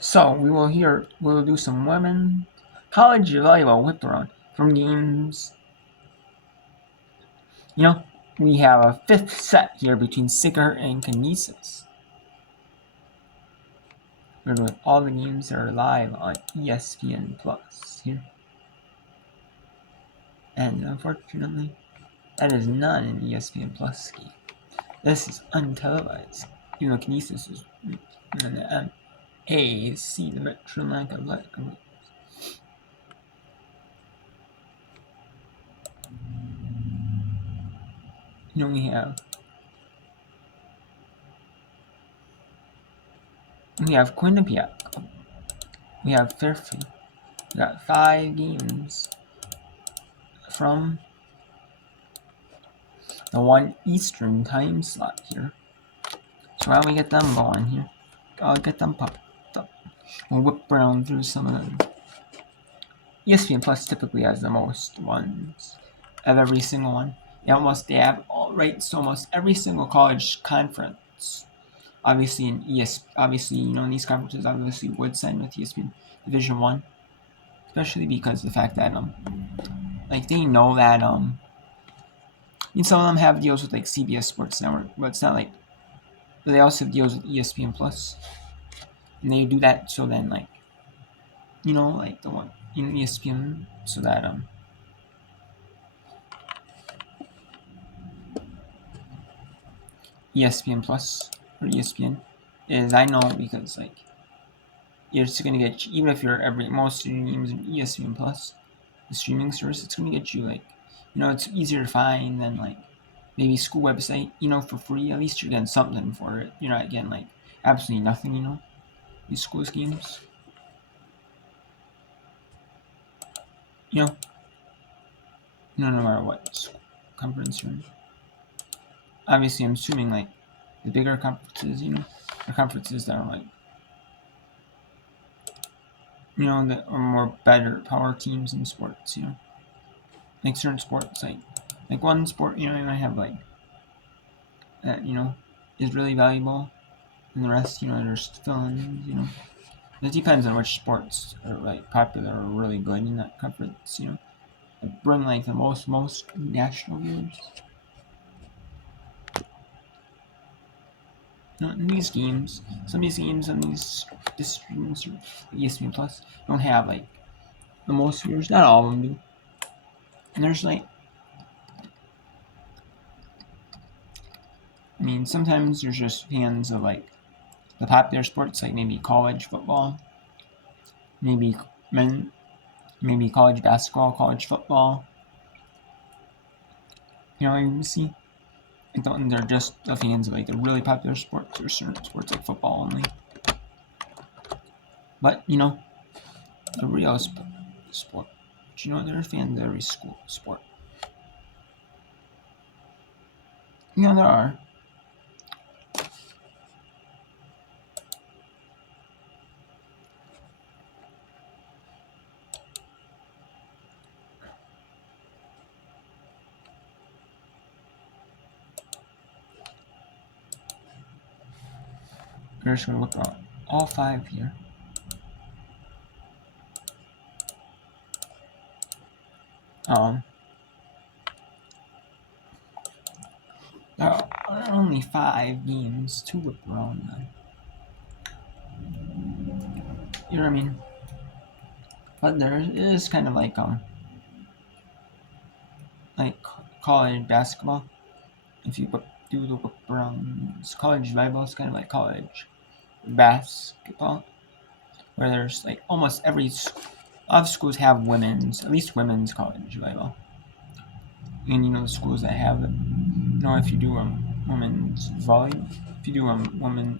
So we'll do some women college volleyball whip around from games. We have a fifth set here between Sicker and Kinesis. We're doing all the games that are live on ESPN Plus here. And unfortunately, that is not an ESPN Plus game. This is untelevised. Even though Kinesis is in the MAC, the Metro Atlantic Athletic Group. We have Quinnipiac. We have Fairfield. We got 5 games from the 1 Eastern time slot here. So while we get them going here, I'll get them popped up. We'll whip around through some of them. ESPN Plus typically has the most ones of every single one. They have almost every single college conference. Obviously in in these conferences obviously would sign with ESPN Division 1. Especially because the fact that they know that some of them have deals with CBS Sports Network, but it's not but they also have deals with ESPN Plus. And they do that so then the one in ESPN so that ESPN Plus or ESPN is I know because you're just gonna get even if you're most of your games in ESPN Plus, the streaming service, it's gonna get you it's easier to find than maybe school website, for free. At least you're getting something for it. You're not getting absolutely nothing, these schools games. No matter what conference you're in. Obviously, I'm assuming the bigger conferences, the conferences that are that are more better power teams in sports, certain sports, like one sport, you might have that, is really valuable, and the rest, there's fill-ins, It depends on which sports are popular or really good in that conference, that bring the most national viewers. In these games, some of these games on these streams or ESPN Plus don't have the most viewers. Not all of them do. And there's sometimes there's just fans of the popular sports, maybe college football, maybe college basketball, college football. You see, they're just the fans of the really popular sports or certain sports like football only. But the real sport, they're fans of every school sport. There are. We're just going to look at all 5 here. There are only 5 games to whip around then. You know what I mean? But there is kind of like college basketball. If you do the whip arounds, college volleyball is kind of like college basketball, where there's almost a lot of schools have at least women's college volleyball. And the schools that have it, if you do women's volleyball, if you do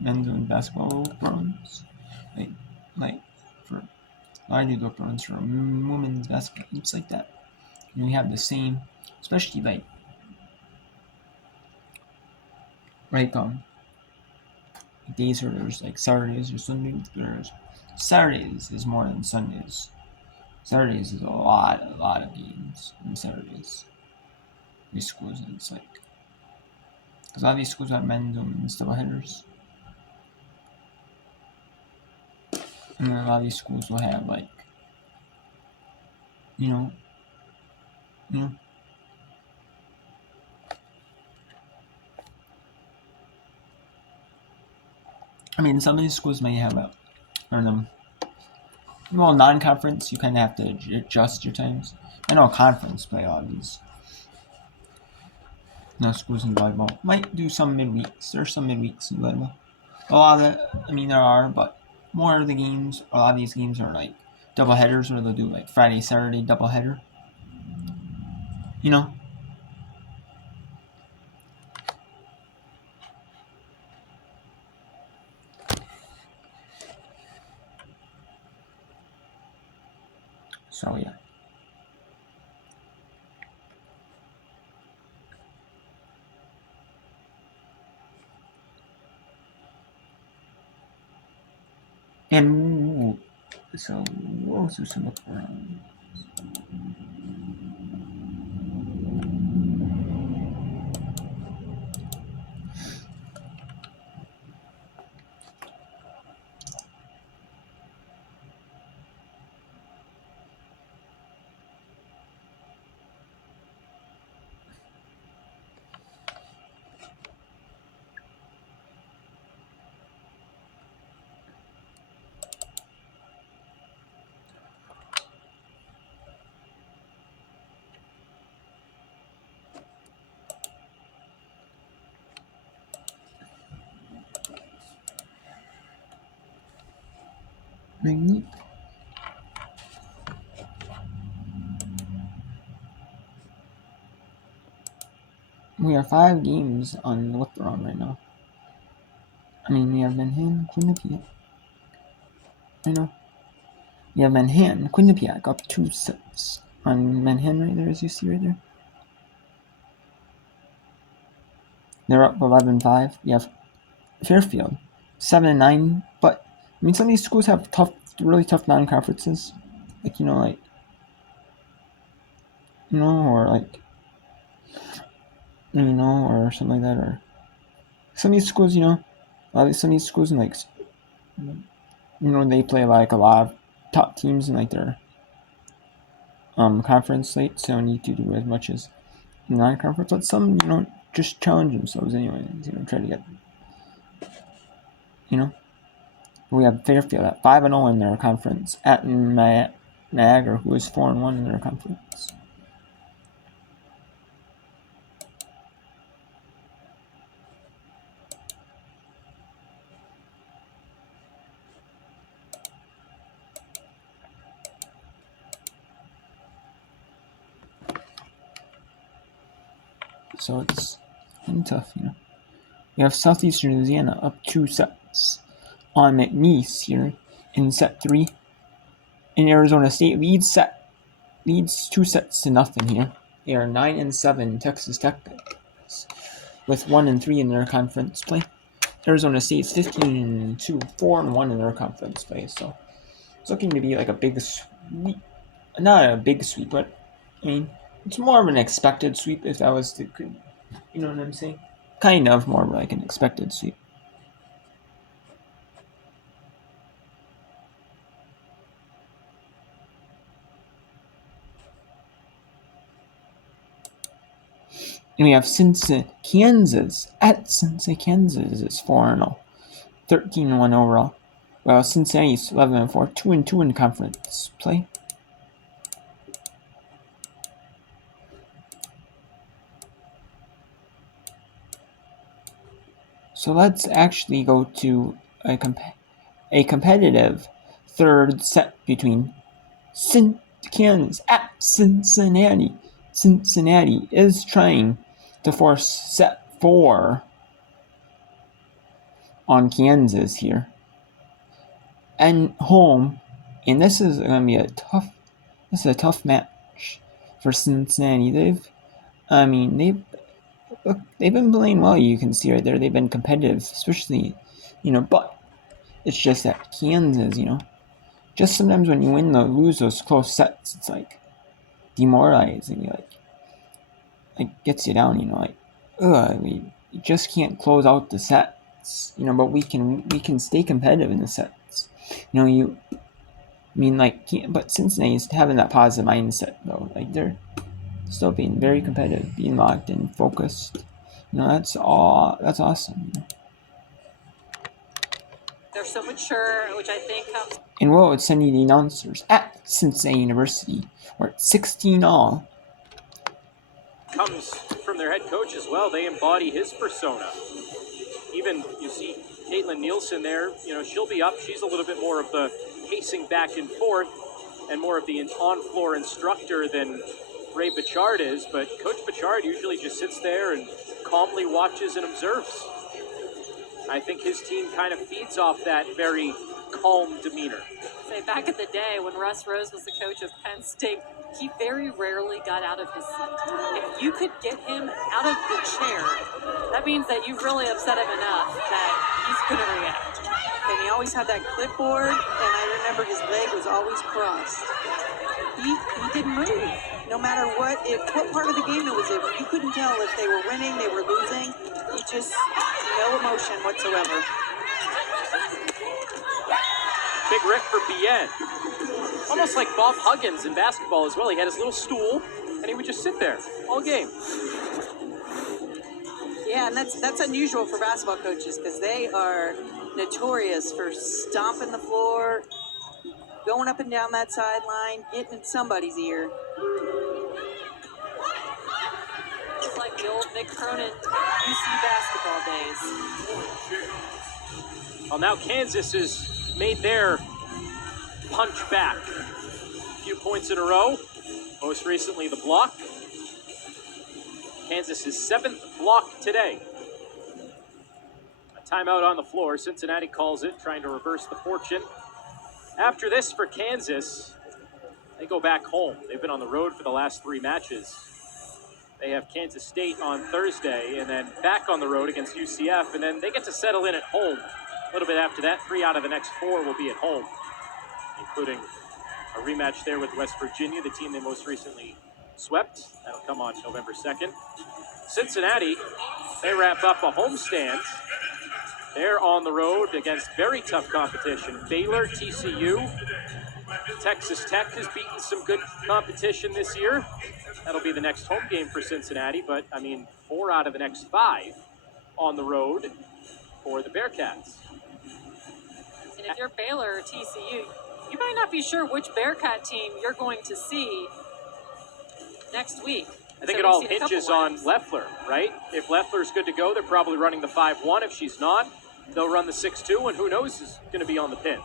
men's and basketball runs, I do the runs for women's basketball games like that. And we have the same, especially days where there's Saturdays or Sundays. Saturdays is more than Sundays. Saturdays is a lot of games on Saturdays. These schools, it's because a lot of these schools have men's and women's doubleheaders. And a lot of these schools will have like, you know. I mean, some of these schools may have well, non-conference, you kind of have to adjust your times. I know conference play a lot of these. No schools in volleyball might do some midweeks. There's some midweeks in volleyball. A lot of it, I mean, there are, but more of the games, a lot of these games are like double headers, where they'll do like Friday, Saturday double header. You know. So yeah. And so we'll also some look around. Magnifique. We have 5 games on what we're on right now. I mean, we have Manhattan, Quinnipiac. I know. We have Manhattan, Quinnipiac up 2 sets on Manhattan right there, as you see right there. They're up 11-5. We have Fairfield 7-9. But I mean, some of these schools have really tough non-conferences, like or or something like that, or some of these schools, some of these schools, and like, they play like a lot of top teams in like their conference slate, so don't need to do as much as non-conference. But some, just challenge themselves anyway. Try to get, we have Fairfield at 5-0 in their conference at Niagara, who is 4-1 in their conference. So it's tough, We have Southeastern Louisiana up 2 sets on McNeese here in set 3. And Arizona State leads 2-0 here. They are 9-7 Texas Tech with 1-3 in their conference play. Arizona State's 15-2, 4-1 in their conference play. So it's looking to be like a big sweep. Not a big sweep, but I mean, it's more of an expected sweep if that was to, you know what I'm saying? Kind of more like an expected sweep. And we have Kansas at Cincinnati, Kansas is 4-0, 13-1 overall. Well, Cincinnati's 11-4, 2-2 in conference play. So let's actually go to a competitive third set between Kansas at Cincinnati. Cincinnati is trying to force set 4 on Kansas here. And home, and this is going to be a tough match for Cincinnati. They've been playing well. You can see right there, they've been competitive, especially, but it's just that Kansas, just sometimes when you lose those close sets, it's like demoralizing. Like gets you down. We just can't close out the sets. But we can stay competitive in the sets. But Cincinnati's having that positive mindset though. Like they're still being very competitive, being locked in, focused. That's awesome. They're so mature, which I think comes. And what would send you the announcers at Cincinnati University? We're at 16 all. Comes from their head coach as well. They embody his persona. Even you see Caitlin Nielsen there, she'll be up. She's a little bit more of the pacing back and forth and more of the on-floor instructor than Ray Bichard is. But Coach Bichard usually just sits there and calmly watches and observes. I think his team kind of feeds off that very calm demeanor. Say back in the day when Russ Rose was the coach of Penn State, he very rarely got out of his seat. If you could get him out of the chair, that means that you've really upset him enough that he's going to react. And he always had that clipboard, and I remember his leg was always crossed. He didn't move, no matter what part of the game it was in. You couldn't tell if they were winning, they were losing. He just, no emotion whatsoever. Big rip for Bien. Almost like Bob Huggins in basketball as well. He had his little stool, and he would just sit there all game. Yeah, and that's unusual for basketball coaches because they are notorious for stomping the floor, going up and down that sideline, getting in somebody's ear. Just like the old Nick Cronin UC basketball days. Well, now Kansas has made their punch back. A few points in a row. Most recently, the block. Kansas' 7th block today. A timeout on the floor. Cincinnati calls it, trying to reverse the fortune. After this for Kansas, they go back home. They've been on the road for the last 3 matches. They have Kansas State on Thursday and then back on the road against UCF, and then they get to settle in at home. A little bit after that, 3 out of the next 4 will be at home, including a rematch there with West Virginia, the team they most recently swept. That'll come on November 2nd. Cincinnati, they wrap up a homestand. They're on the road against very tough competition. Baylor, TCU, Texas Tech has beaten some good competition this year. That'll be the next home game for Cincinnati, but 4 out of the next 5 on the road for the Bearcats. And if you're Baylor or TCU, you might not be sure which Bearcat team you're going to see next week. I think it all hinges on Leffler, right? If Leffler's good to go, they're probably running the 5-1. If she's not, they'll run the 6-2, and who knows who's going to be on the pins.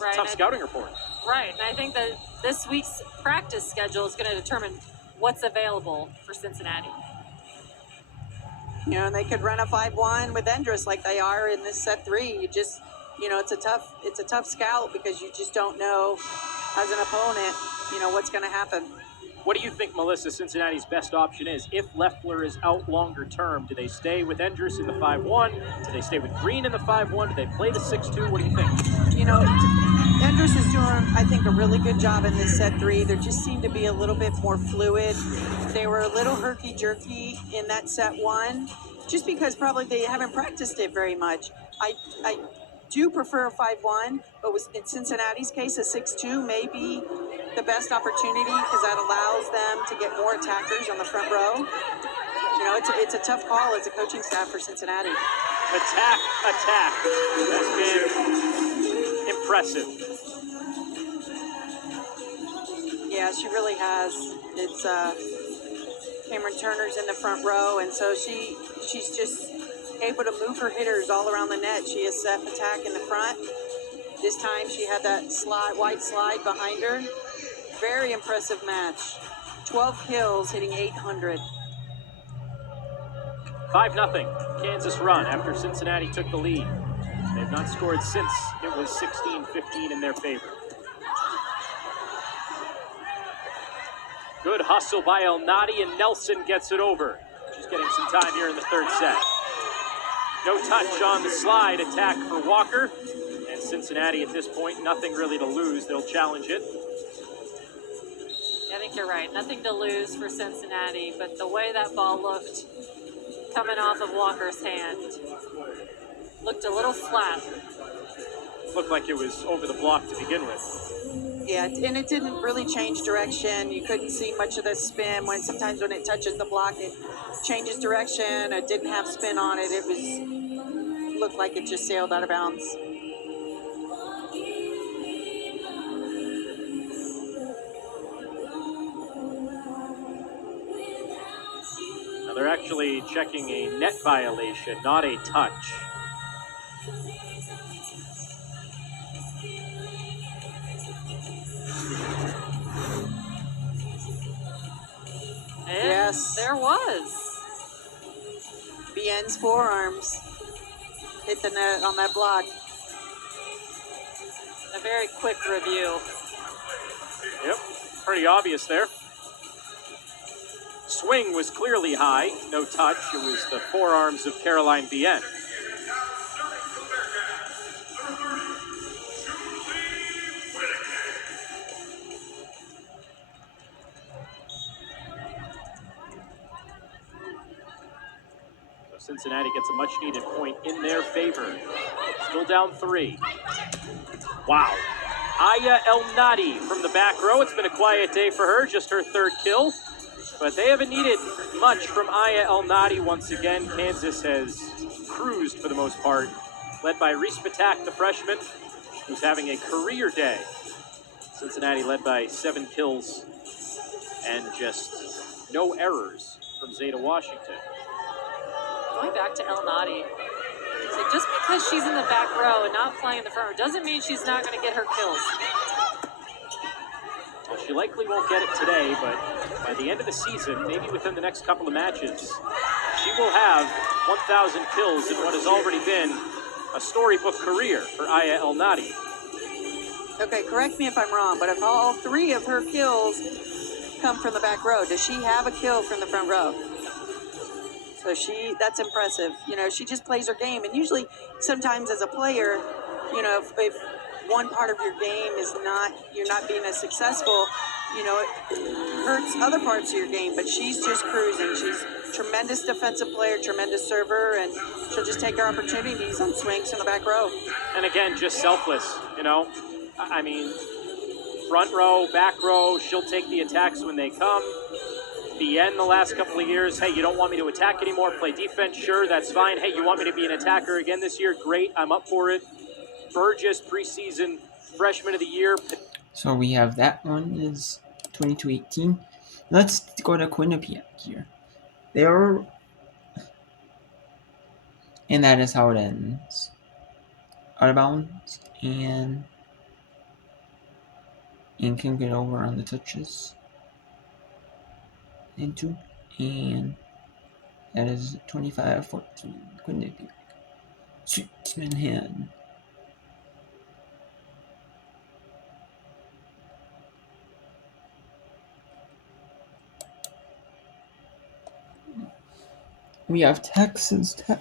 Right. Tough scouting report. Right, and I think that this week's practice schedule is going to determine what's available for Cincinnati. And they could run a 5-1 with Endress like they are in this set 3. You just, it's a tough scout because you just don't know as an opponent, what's going to happen. What do you think, Melissa, Cincinnati's best option is? If Leffler is out longer term, do they stay with Endress in the 5-1? Do they stay with Green in the 5-1? Do they play the 6-2? What do you think? Endress is doing, I think, a really good job in this set 3. There just seemed to be a little bit more fluid. They were a little herky-jerky in that set 1, just because probably they haven't practiced it very much. I do prefer a 5-1, but in Cincinnati's case, a 6-2 may be the best opportunity because that allows them to get more attackers on the front row. It's a tough call as a coaching staff for Cincinnati. Attack has been impressive. Yeah, she really has. It's Cameron Turner's in the front row, and so she's just able to move her hitters all around the net. She has set attack in the front. This time she had that wide slide behind her. Very impressive match. 12 kills, hitting 800. 5-0 Kansas run after Cincinnati took the lead. They've not scored since it was 16-15 in their favor. Good hustle by El Nadi, and Nelson gets it over. She's getting some time here in the 3rd set. No touch on the slide attack for Walker. And Cincinnati at this point, nothing really to lose. They'll challenge it. I think you're right. Nothing to lose for Cincinnati, but the way that ball looked coming off of Walker's hand looked a little flat. looked like it was over the block to begin with. Yeah, and it didn't really change direction. You couldn't see much of the spin. Sometimes when it touches the block, it changes direction. It didn't have spin on it. It looked like it just sailed out of bounds. Now they're actually checking a net violation, not a touch. And Yes. there was. Bien's forearms hit the net on that block. A very quick review. Yep, pretty obvious there. Swing was clearly high, no touch. It was the forearms of Caroline Bien. Cincinnati gets a much-needed point in their favor. Still down 3. Wow. Aya El Nadi from the back row. It's been a quiet day for her, just her 3rd kill. But they haven't needed much from Aya El Nadi once again. Kansas has cruised for the most part, led by Reese Patak, the freshman, who's having a career day. Cincinnati led by 7 kills and just no errors from Zeta Washington. Going back to El Nadi, so just because she's in the back row and not playing in the front row doesn't mean she's not going to get her kills. Well, she likely won't get it today, but by the end of the season, maybe within the next couple of matches, she will have 1,000 kills in what has already been a storybook career for Aya El Nadi. Okay, correct me if I'm wrong, but if all 3 of her kills come from the back row, does she have a kill from the front row? So that's impressive. You know, she just plays her game. And usually, sometimes as a player, you know, if one part of your game is you're not being as successful, you know, it hurts other parts of your game. But she's just cruising. She's a tremendous defensive player, tremendous server, and she'll just take her opportunities on swings from the back row. And again, just selfless, you know. I mean, front row, back row, she'll take the attacks when they come. Bien the last couple of years, hey, you don't want me to attack anymore, play defense, sure, that's fine. Hey, you want me to be an attacker again this year? Great, I'm up for it. Burgess, preseason freshman of the year. So we have that one is 22-18. Let's go to Quinnipiac here. And that is how it ends. Out of bounds and can get over on the touches. Into and that is 25-14. Quinnipiac. Sweet Manhattan. We have Texas Tech.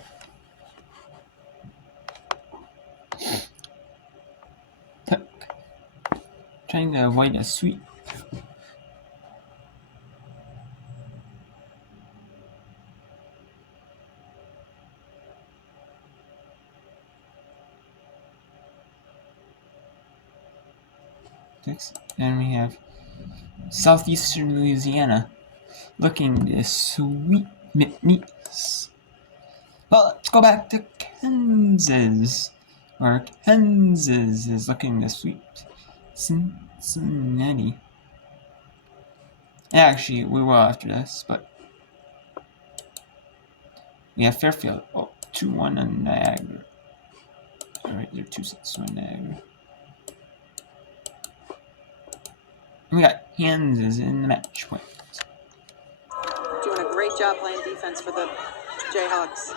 Trying to avoid a sweep. And we have Southeastern Louisiana looking to sweep McNeese. Well, let's go back to Kansas, where Kansas is looking to sweep Cincinnati. Actually, we will after this, but we have Fairfield. 2-1 on Niagara. Alright, they're 2-6 on Niagara. We got Kansas in the match point. Doing a great job playing defense for the Jayhawks.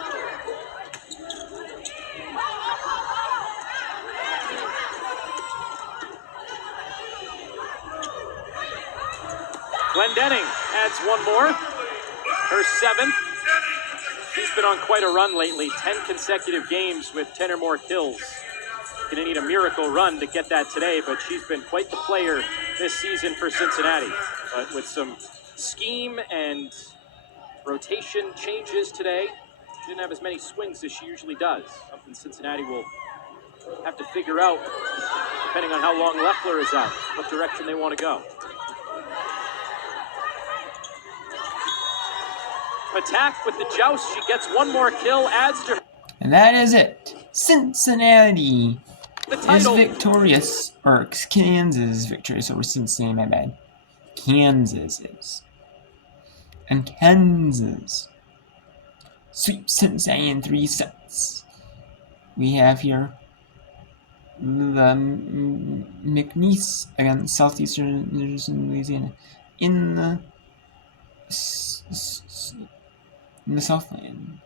Glendenning adds one more, her 7th. She's been on quite a run lately, 10 consecutive games with 10 or more kills. Gonna need a miracle run to get that today, but she's been quite the player this season for Cincinnati. But with some scheme and rotation changes today, she didn't have as many swings as she usually does. Something Cincinnati will have to figure out, depending on how long Leffler is out, what direction they want to go. Attack with the joust. She gets one more kill, adds to her. And that is it. Cincinnati The is title. victorious, or Kansas is victorious over Cincinnati, my bad. Kansas is. And Kansas sweeps Cincinnati in 3 sets. We have here the McNeese against Southeastern Louisiana in the Southland.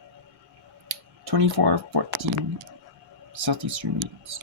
24-14 Southeastern leads.